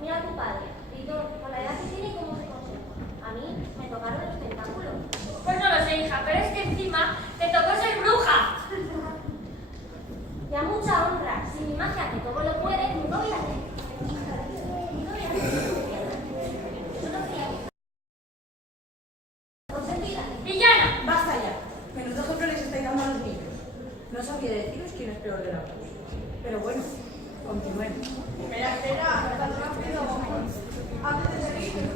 Mira a tu padre, y con la edad que tiene, ¿cómo se conserva? A mí me tocaron los tentáculos. Pues no lo sé, hija, pero es que encima te tocó ser bruja. Y a mucha honra, si mi magia que todo lo puede, no voy a hacer. ¡Villana! Basta ya. Menudo ejemplo les estáis dando a los niños. No sabría deciros quién es peor de las dos. Pero bueno, continuemos. Espera, no tan rápido. Antes de seguir,